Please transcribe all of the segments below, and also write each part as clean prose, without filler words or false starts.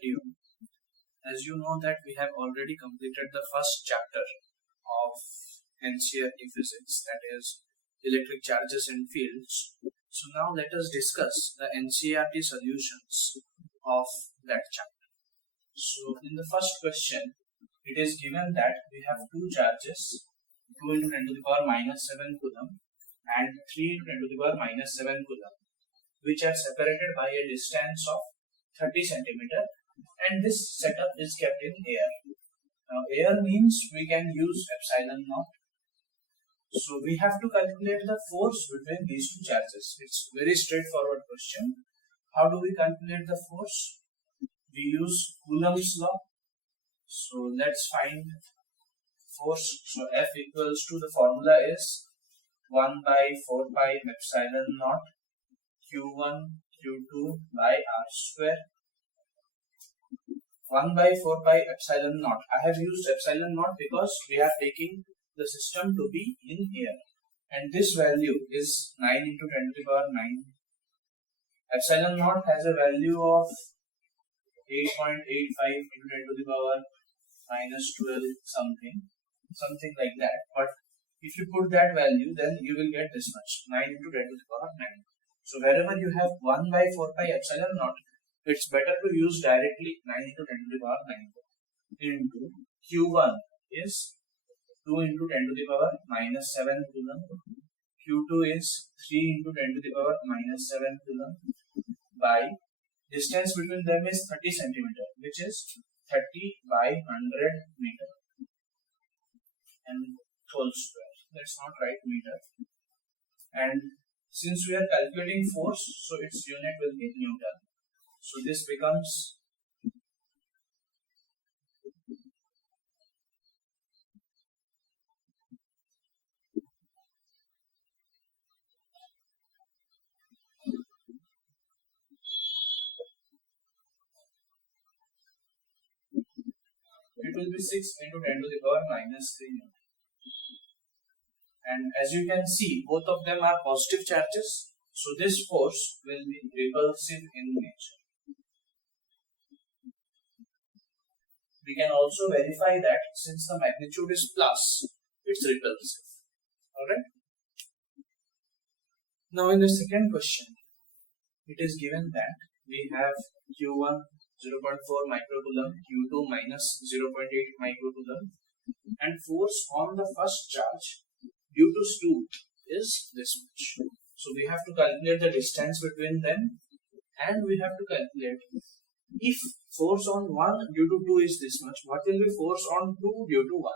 Hariom. As you know that we have already completed the first chapter of NCERT physics, that is electric charges and fields. So now let us discuss the NCERT solutions of that chapter. So in the first question, it is given that we have two charges, 2 into 10 to the power minus 7 coulomb and 3 into 10 to the power minus 7 coulomb, which are separated by a distance of 30 centimeter, and this setup is kept in air. Now air means we can use epsilon naught. So we have to calculate the force between these two charges. It's very straightforward question. How do we calculate the force? We use Coulomb's law. So let's find force. So F equals to, the formula is 1 by 4 pi epsilon naught Q1 Q2 by R square. 1 by 4 pi epsilon naught. I have used epsilon naught because we are taking the system to be in air, and this value is 9 into 10 to the power 9. Epsilon naught has a value of 8.85 into 10 to the power minus 12 something like that. But if you put that value, then you will get this much, 9 into 10 to the power 9. So wherever you have 1 by 4 pi epsilon naught, it's better to use directly 9 into 10 to the power 9 into Q1 is 2 into 10 to the power minus 7 coulomb. Q2 is 3 into 10 to the power minus 7 coulomb by distance between them is 30 centimeter, which is 30 by 100 meter and whole square. Let's not write meter. And since we are calculating force, so its unit will be Newton. So this becomes it will be 6 into 10 to the power minus 3 Newton. And as you can see, both of them are positive charges, so this force will be repulsive in nature. We can also verify that since the magnitude is plus, it's repulsive. Alright? Now in the second question, it is given that we have Q1 0.4 microcoulomb, Q2 minus 0.8 microcoulomb, and force on the first charge due to stoop is this much. So we have to calculate the distance between them, and we have to calculate if force on 1 due to 2 is this much, what will be force on 2 due to 1?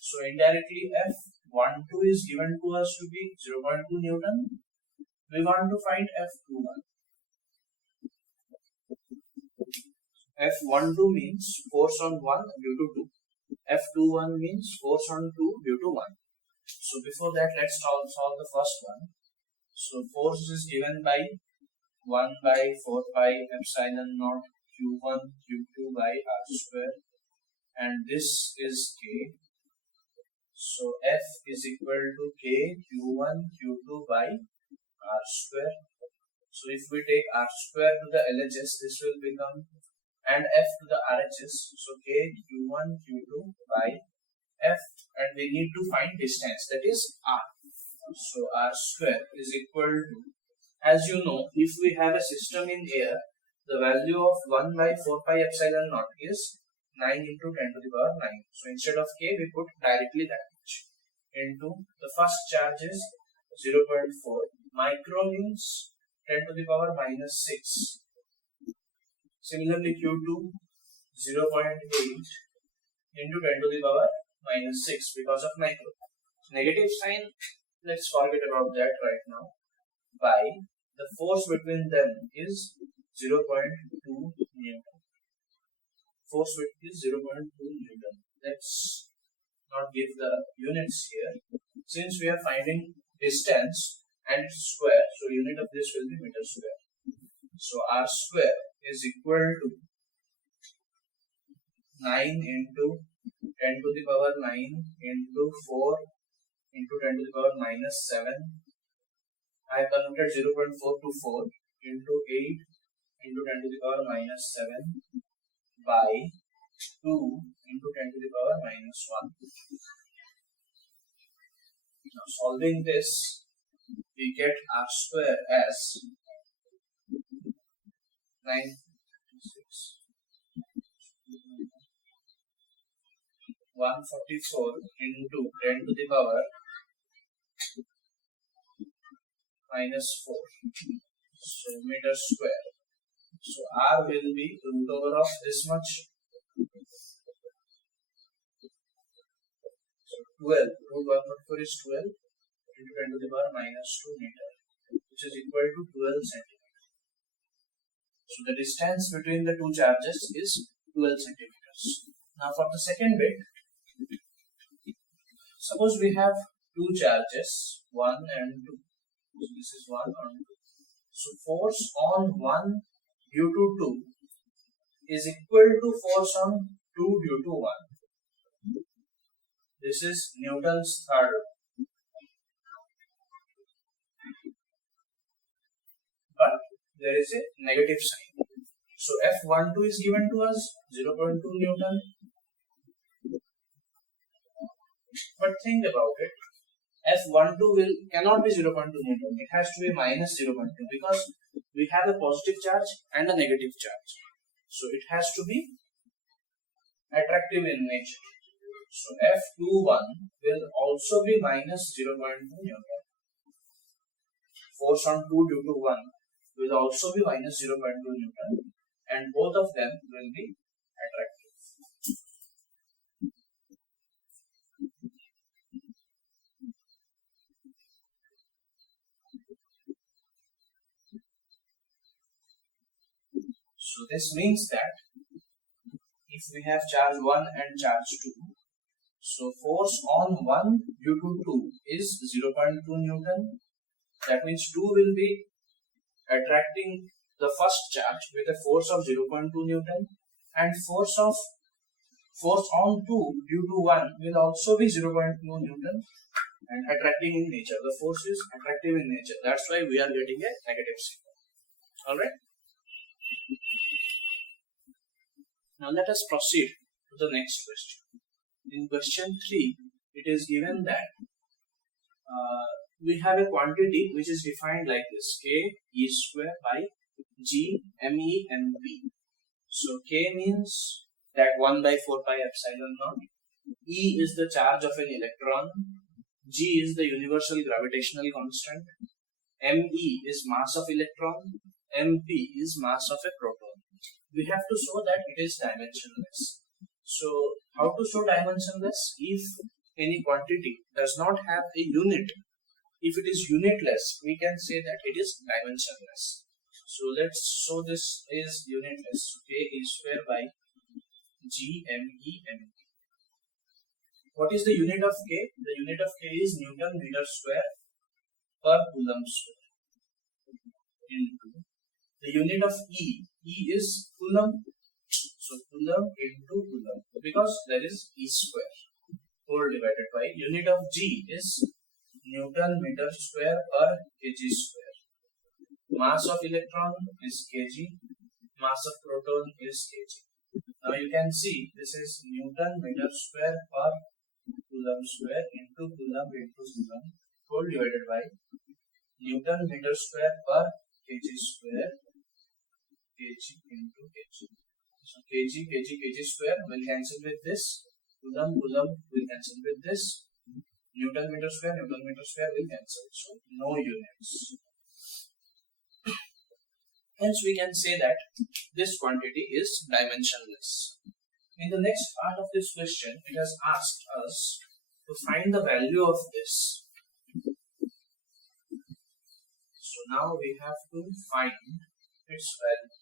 So indirectly F12 is given to us to be 0.2 Newton. We want to find F21. F12 means force on 1 due to 2. F21 means force on 2 due to 1. So before that, let's solve the first one. So force is given by 1 by 4 pi epsilon naught Q1 Q2 by R square, and this is K. So F is equal to K Q1 Q2 by R square. So if we take R square to the LHS, this will become, and F to the RHS, so K Q1 Q2 by F, and we need to find distance, that is R. So R square is equal to, as you know, if we have a system in air, the value of 1 by 4 pi epsilon naught is 9 into 10 to the power 9. So instead of K, we put directly that much into the first charge is 0.4. Micro means 10 to the power minus 6. Similarly, Q2 0.8 into 10 to the power minus 6 because of micro. Negative sign, let's forget about that right now. By the force between them is 0.2 Newton. Force is 0.2 Newton. Let's not give the units here. Since we are finding distance and square, so unit of this will be meter square. So R square is equal to 9 into 10 to the power 9 into 4 into 10 to the power minus 7. I converted 0.4 to 4 into 8 into 10 to the power minus 7 by 2 into 10 to the power minus 1. Now solving this, we get r square as 144 into 10 to the power minus 4. So meter square. So r will be root over of this much. So 12, root 144 is 12 into 10 to the power minus 2 meter, which is equal to 12 centimeters. So the distance between the two charges is 12 centimeters. Now for the second bit, suppose we have two charges, 1 and 2. So this is 1 and 2. So force on 1 due to 2 is equal to force on 2 due to 1. This is Newton's third law. But there is a negative sign. So F12 is given to us 0.2 Newton. But think about it. F12 cannot be 0.2 Newton. It has to be minus 0.2 because we have a positive charge and a negative charge. So it has to be attractive in nature. So F21 will also be minus 0.2 Newton. Force on 2 due to 1 will also be minus 0.2 Newton, and both of them will be attractive. So this means that if we have charge 1 and charge 2, so force on 1 due to 2 is 0.2 Newton. That means 2 will be attracting the first charge with a force of 0.2 Newton, and force on 2 due to 1 will also be 0.2 Newton and attracting in nature. The force is attractive in nature. That's why we are getting a negative signal. Alright. Now let us proceed to the next question. In question 3, it is given that we have a quantity which is defined like this: K E square by G ME MP. So K means that 1 by 4 pi epsilon naught. E is the charge of an electron. G is the universal gravitational constant. ME is mass of electron. MP is mass of a proton. We have to show that it is dimensionless. So how to show dimensionless? If any quantity does not have a unit, if it is unitless, we can say that it is dimensionless. So let's show this is unitless. So K E square by G ME MP. What is the unit of K? The unit of K is Newton meter square per coulomb square into the unit of E. E is coulomb. So coulomb into coulomb, because there is E square whole divided by unit of G is Newton meter square per kg square. Mass of electron is kg. Mass of proton is kg. Now you can see this is Newton meter square per coulomb square into coulomb whole divided by Newton meter square per kg square kg into kg. So kg square will cancel with this. Coulomb will cancel with this. Newton meter square will cancel. So no units. Hence we can say that this quantity is dimensionless. In the next part of this question, it has asked us to find the value of this. So now we have to find its value.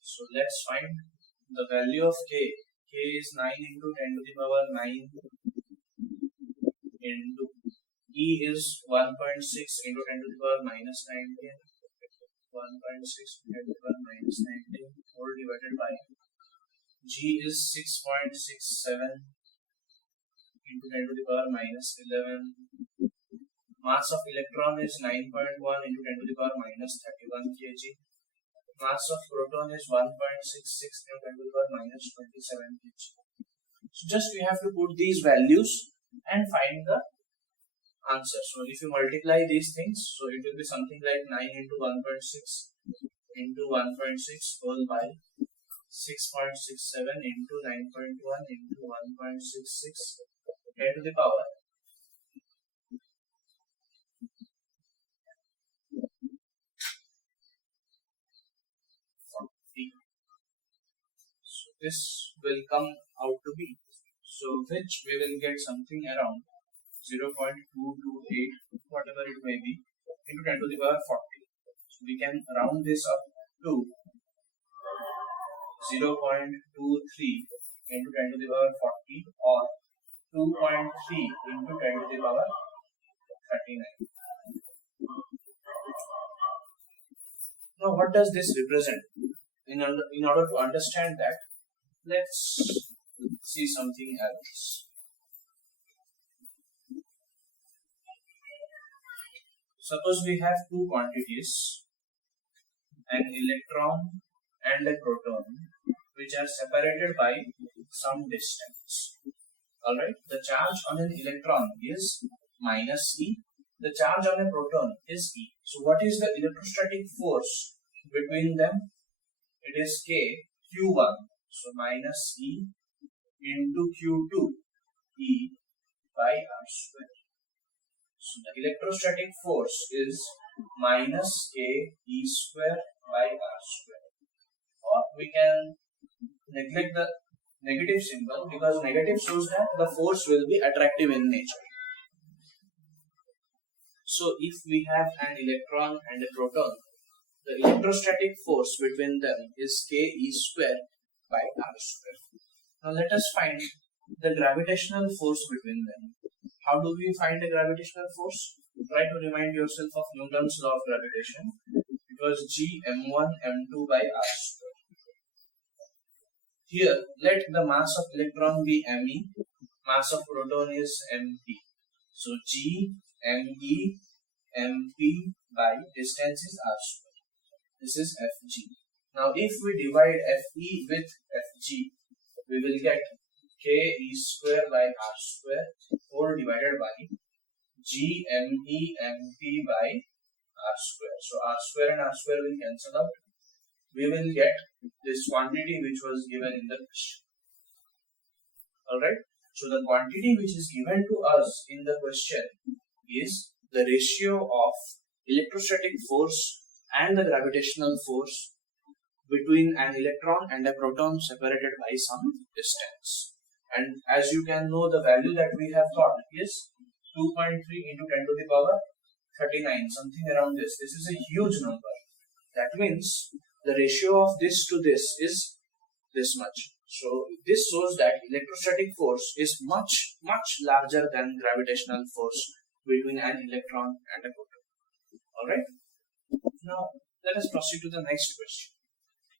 So let's find the value of K. K is 9 into 10 to the power 9 into E is 1.6 into 10 to the power minus 19. 1.6 into 10 to the power minus 19 whole divided by G is 6.67 into 10 to the power minus 11 Mass of electron is 9.1 into 10 to the power minus 31 kg. Mass of proton is 1.66 into 10 to the power minus 27 kg. So just we have to put these values and find the answer. So if you multiply these things, so it will be something like 9 into 1.6 into 1.6 whole by 6.67 into 9.1 into 1.66 10 to the power 40. So this will come out to be, so which we will get something around 0.228 whatever it may be into 10 to the power 40. So we can round this up to 0.23 into 10 to the power 40 or 2.3 into 10 to the power 39. Now what does this represent? In order to understand that, let's see something else. Suppose we have two quantities, an electron and a proton, which are separated by some distance. Alright, the charge on an electron is minus E, the charge on a proton is E. So what is the electrostatic force between them? It is K Q1, so minus E into Q2 E by R square. So the electrostatic force is minus K E square by R square. Or we can neglect the negative symbol because negative shows that the force will be attractive in nature. So if we have an electron and a proton, the electrostatic force between them is K E square by R square. Now let us find the gravitational force between them. How do we find a gravitational force? Try to remind yourself of Newton's law of gravitation. It was G m1 m2 by R square. Here, let the mass of electron be me, mass of proton is mp. So G me mp by distance is R square. This is Fg. Now if we divide Fe with Fg, we will get K E square by R square whole divided by G me mp by R square. So R square and R square will cancel out. We will get this quantity which was given in the question. Alright. So the quantity which is given to us in the question is the ratio of electrostatic force and the gravitational force between an electron and a proton separated by some distance. And as you can know, the value that we have got is 2.3 into 10 to the power 39, something around this. This is a huge number. That means the ratio of this to this is this much. So this shows that electrostatic force is much larger than gravitational force between an electron and a proton. Alright. Now let us proceed to the next question.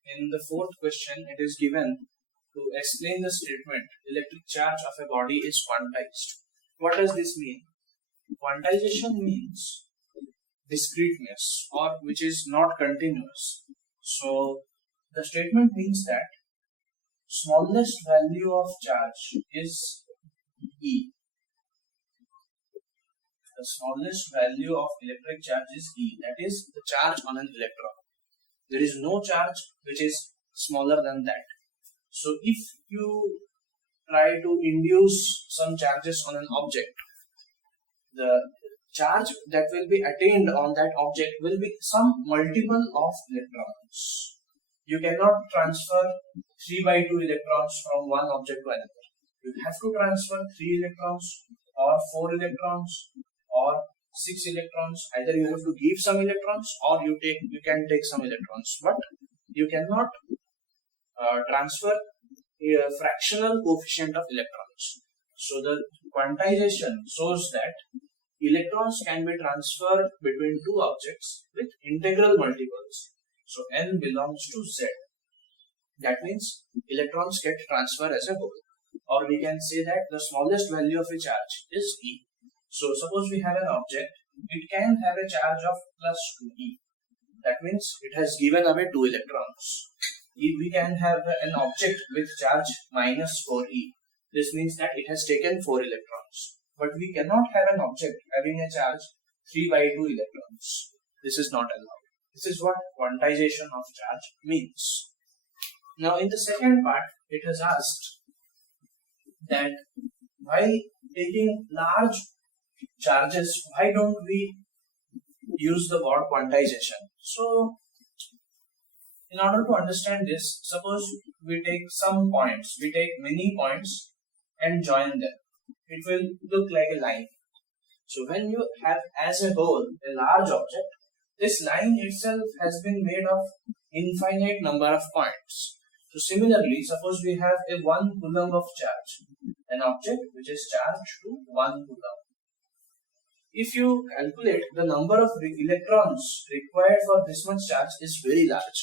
In the fourth question, it is given to explain the statement electric charge of a body is quantized. What does this mean? Quantization means discreteness, or which is not continuous. So the statement means that smallest value of charge is E. The smallest value of electric charge is E, that is the charge on an electron. There is no charge which is smaller than that. So if you try to induce some charges on an object, the charge that will be attained on that object will be some multiple of electrons. You cannot transfer 3 by 2 electrons from one object to another. You have to transfer 3 electrons or 4 electrons or 6 electrons. Either you have to give some electrons or you can take some electrons, but you cannot transfer a fractional coefficient of electrons. So the quantization shows that electrons can be transferred between two objects with integral multiples. So n belongs to z. That means electrons get transferred as a whole. Or we can say that the smallest value of a charge is E. So suppose we have an object it can have a charge of plus 2e. That means it has given away 2 electrons. If we can have an object with charge minus 4e, this means that it has taken 4 electrons. But we cannot have an object having a charge 3 by 2 electrons. This is not allowed. This is what quantization of charge means. Now in the second part, it has asked that while taking large charges, why don't we use the word quantization? So in order to understand this, suppose we take some points, we take many points and join them. It will look like a line. So when you have as a whole a large object, this line itself has been made of infinite number of points. So similarly, suppose we have a 1 coulomb of charge, an object which is charged to 1 coulomb. If you calculate the number of electrons required for this much charge is very large.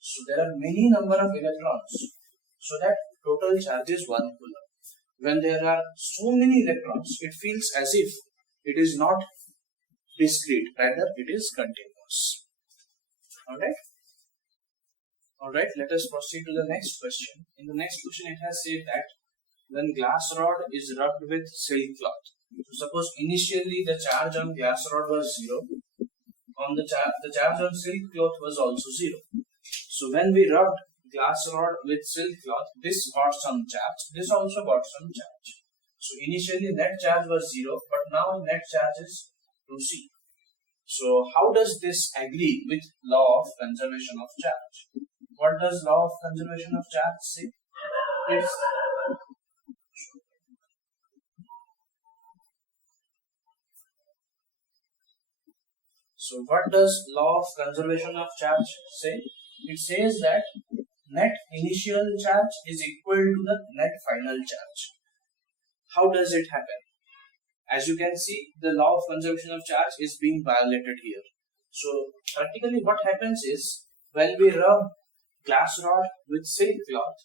So there are many number of electrons, so that total charge is 1 coulomb. When there are so many electrons, it feels as if it is not discrete, rather it is continuous. Alright, let us proceed to the next question. In the next question, it has said that when glass rod is rubbed with silk cloth. So suppose initially the charge on glass rod was 0, on the charge on silk cloth was also 0. So when we rubbed glass rod with silk cloth, this got some charge, this also got some charge. So initially net charge was 0, but now net charge is 2c. So how does this agree with law of conservation of charge? What does law of conservation of charge say? So what does law of conservation of charge say? It says that net initial charge is equal to the net final charge. How does it happen? As you can see, the law of conservation of charge is being violated here. So practically what happens is, when we rub glass rod with silk cloth,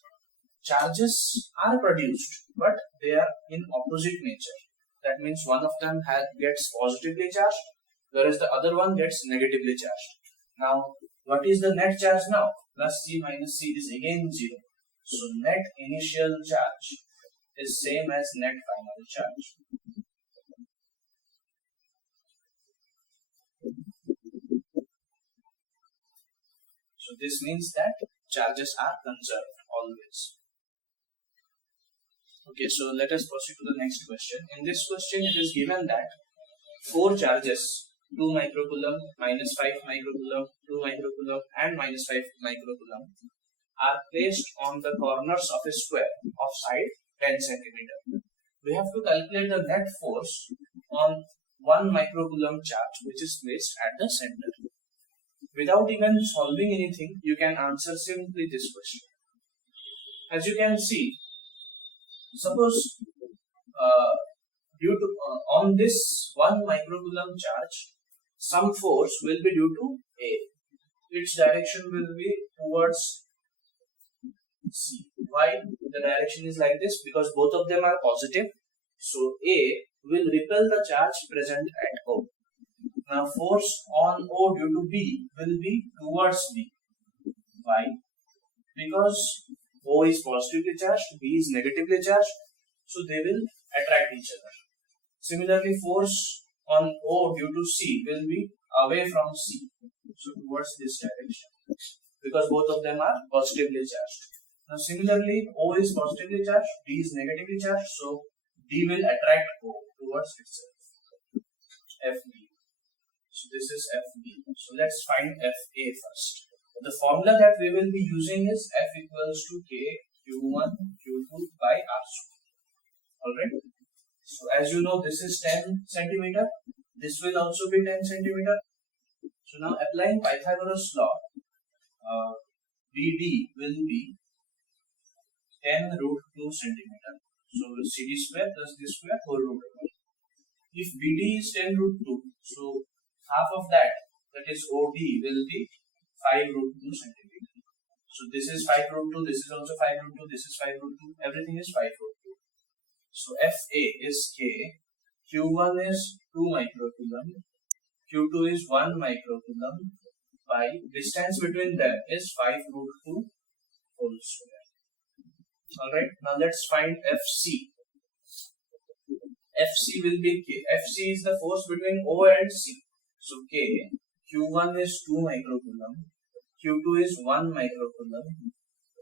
charges are produced, but they are in opposite nature. That means one of them gets positively charged, whereas the other one gets negatively charged. Now, what is the net charge now? Plus C minus C is again 0. So net initial charge is same as net final charge. So this means that charges are conserved always. Okay, so let us proceed to the next question. In this question, it is given that 4 charges, 2 microcoulomb, minus 5 microcoulomb, 2 microcoulomb and minus 5 microcoulomb are placed on the corners of a square of side 10 centimeter. We have to calculate the net force on 1 microcoulomb charge which is placed at the center. Without even solving anything, you can answer simply this question. As you can see, suppose on this 1 microcoulomb charge, some force will be due to A. Its direction will be towards C. Why the direction is like this? Because both of them are positive. So A will repel the charge present at O. Now force on O due to B will be towards B. Why? Because O is positively charged, B is negatively charged, so they will attract each other. Similarly, force on O due to C will be away from C, so towards this direction, because both of them are positively charged. Now similarly, O is positively charged, B is negatively charged, so D will attract O towards itself. FB. So this is FB. So let's find FA first. The formula that we will be using is F equals to K Q1 Q2 by R2. Alright. So as you know, this is 10 centimeter. This will also be 10 centimeter. So now applying Pythagoras law, BD will be 10 root 2 centimeter. So CD square plus this square whole root over. If BD is 10 root 2, so half of that, that is OD, will be 5 root 2 centimeter. So this is 5 root 2, this is also 5 root 2, this is 5 root 2, everything is 5 root 2. So FA is K, Q1 is 2 microcoulomb, Q2 is 1 microcoulomb by distance between them is 5 root 2 whole square. Alright, now let's find FC. FC will be K. FC is the force between O and C. So K, Q1 is 2 microcoulomb, Q2 is 1 microcoulomb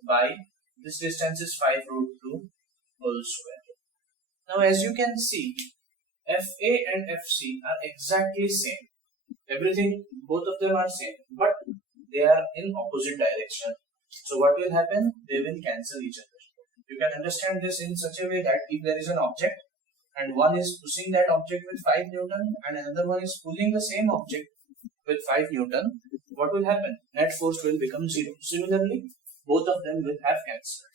by this distance is 5 root 2 whole square. Now as you can see, FA and FC are exactly same. Everything, both of them are same, but they are in opposite direction. So what will happen? They will cancel each other. You can understand this in such a way that if there is an object and one is pushing that object with 5 Newton and another one is pulling the same object with 5 Newton, what will happen? Net force will become 0. Similarly, both of them will have cancelled.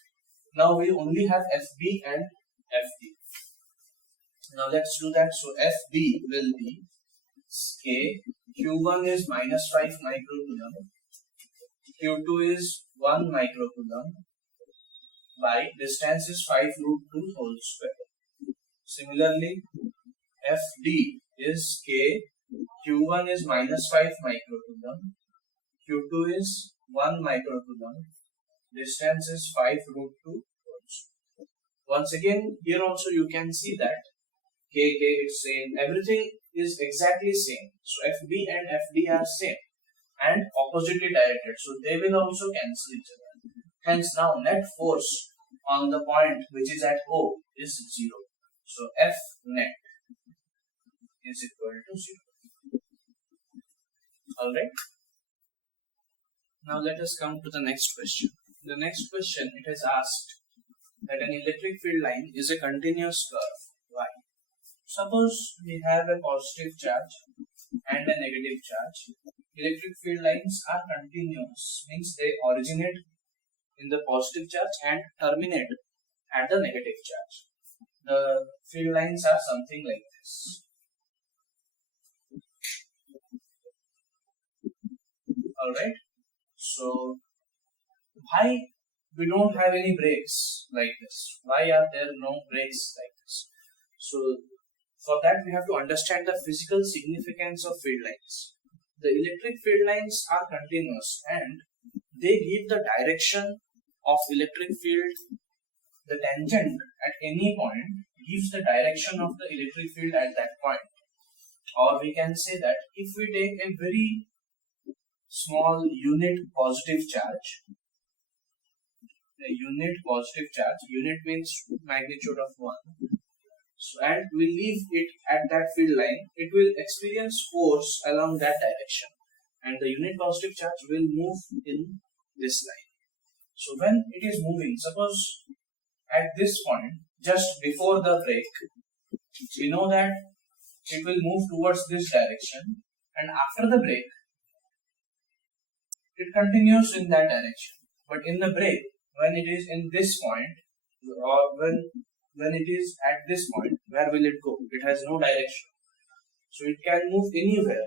Now we only have FB and FD. Now let's do that. So FB will be K, Q1 is minus 5 microcoulomb, Q2 is 1 microcoulomb by distance is 5 root 2 whole square. Similarly, FD is K, Q1 is minus 5 microcoulomb, Q2 is 1 microcoulomb, distance is 5 root 2 whole square. Once again, here also you can see that K, it's same, everything is exactly same. So FB and FD are same and oppositely directed. So they will also cancel each other. Hence now net force on the point which is at O is 0. So F net is equal to 0. Alright. Now let us come to the next question. The next question, it has asked that an electric field line is a continuous curve. Why? Suppose we have a positive charge and a negative charge. Electric field lines are continuous, means they originate in the positive charge and terminate at the negative charge. The field lines are something like this. Alright, so why we don't have any breaks like this? Why are there no breaks like this? So for that we have to understand the physical significance of field lines. The electric field lines are continuous and they give the direction of electric field. The tangent at any point gives the direction of the electric field at that point. Or we can say that if we take a very small unit positive charge, unit means magnitude of 1. So, and we leave it at that field line, it will experience force along that direction and the unit positive charge will move in this line. So when it is moving, suppose at this point, just before the break, we know that it will move towards this direction and after the break, it continues in that direction. But in the break, when it is in this point or when it is at this point, where will it go? It has no direction. So it can move anywhere.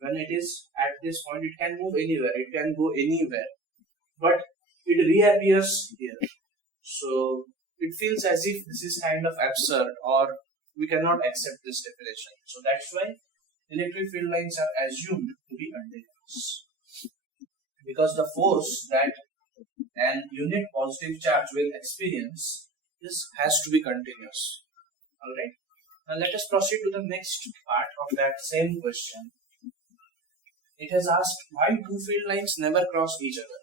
When it is at this point, it can move anywhere. It can go anywhere. But it reappears here. So it feels as if this is kind of absurd or we cannot accept this definition. So that's why electric field lines are assumed to be continuous. Because the force that an unit positive charge will experience has to be continuous. Alright. Now let us proceed to the next part of that same question. It has asked why two field lines never cross each other.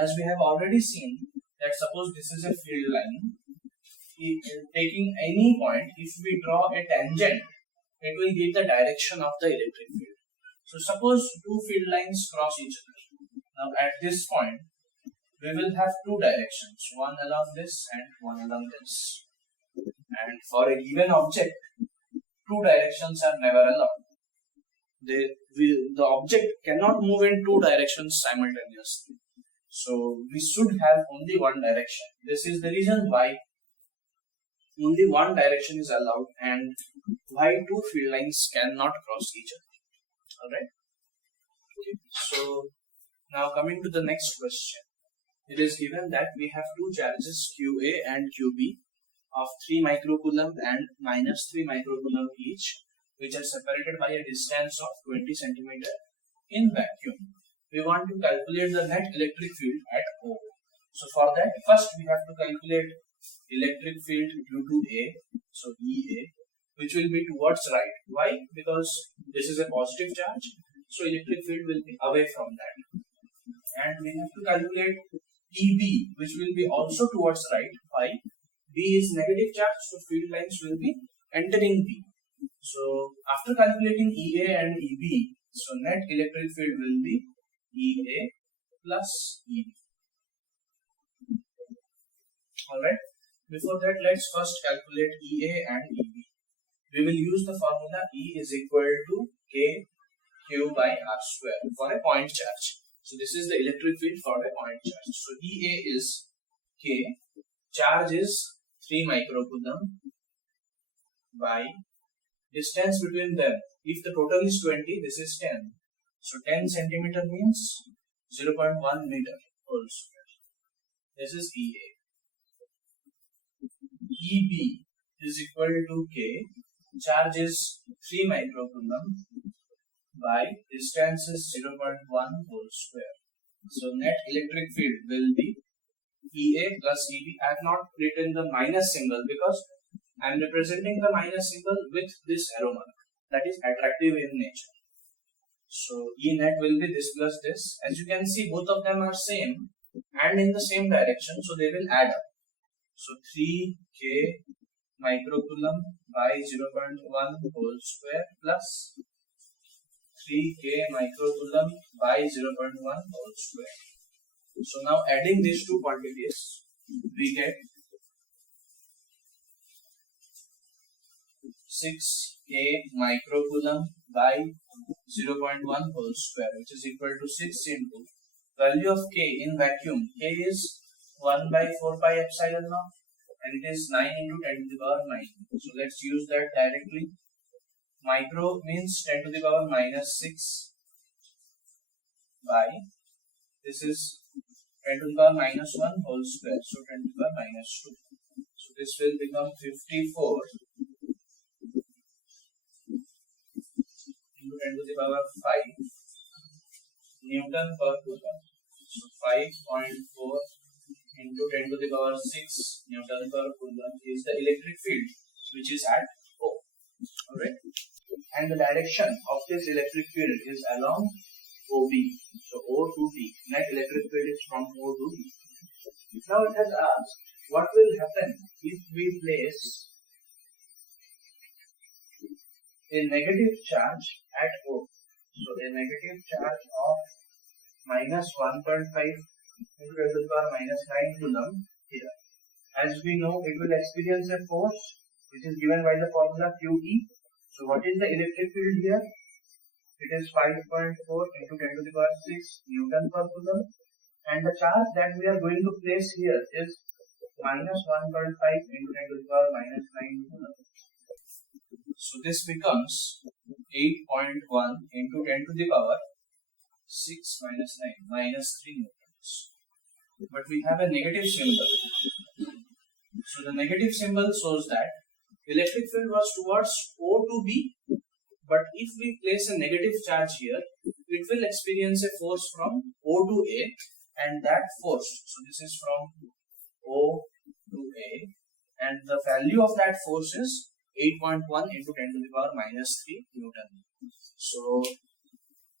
As we have already seen that suppose this is a field line, taking any point, if we draw a tangent, it will give the direction of the electric field. So suppose two field lines cross each other. Now at this point, we will have two directions, one along this and one along this. And for a given object, two directions are never allowed. The object cannot move in two directions simultaneously. So we should have only one direction. This is the reason why only one direction is allowed and why two field lines cannot cross each other. Alright. Okay. So now coming to the next question. It is given that we have two charges QA and QB of 3 microcoulomb and minus 3 microcoulomb each which are separated by a distance of 20 centimeter in vacuum. We want to calculate the net electric field at O. So for that, first we have to calculate electric field due to A, so EA, which will be towards right. Why? Because this is a positive charge, so electric field will be away from that. And we have to calculate EB, which will be also towards right. Why? B is negative charge, so field lines will be entering B. So after calculating EA and EB, so net electric field will be EA plus EB. Alright, before that let's first calculate EA and EB. We will use the formula E is equal to K Q by R square for a point charge. So this is the electric field for a point charge. So EA is K, charge is 3 microcoulomb by distance between them. If the total is 20, this is 10. So 10 centimeter means 0.1 meter whole square. This is EA. EB is equal to K, charge is 3 microcoulomb by distance is 0.1 whole square. So net electric field will be EA plus EB. I have not written the minus symbol because I am representing the minus symbol with this arrow mark, that is attractive in nature. So E net will be this plus this. As you can see, both of them are same and in the same direction, so they will add up. So 3K microcoulomb by 0.1 whole square plus 3K microcoulomb by 0.1 whole square. So now adding these two quantities, we get 6K microcoulomb by 0.1 whole square, which is equal to 6 into value of K in vacuum. K is 1 by 4 pi epsilon naught and it is 9 into 10 to the power 9. So let's use that directly. Micro means 10 to the power minus 6 by, this is 10 to the power minus 1 whole square, so 10 to the power minus 2. So this will become 54 into 10 to the power 5 Newton per coulomb. So 5.4 into 10 to the power 6 Newton per coulomb is the electric field which is at O. Alright, and the direction of this electric field is along OB. So O to D. Net electric field is from O to D. Now it has asked what will happen if we place a negative charge at O. So a negative charge of minus 1.5 into 10 to the power minus 9 coulomb here. As we know, it will experience a force which is given by the formula QE. So what is the electric field here? It is 5.4 into 10 to the power 6 Newton per coulomb, and the charge that we are going to place here is minus 1.5 into 10 to the power minus 9 coulomb. So this becomes 8.1 into 10 to the power 6 minus 9 minus 3 newtons. But we have a negative symbol. So the negative symbol shows that electric field was towards O to B, but if we place a negative charge here, it will experience a force from O to A, and that force, so this is from O to A, and the value of that force is 8.1 into 10 to the power minus 3 Newton. So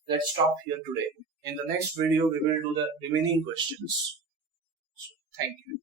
let's stop here today. In the next video, we will do the remaining questions. So, thank you.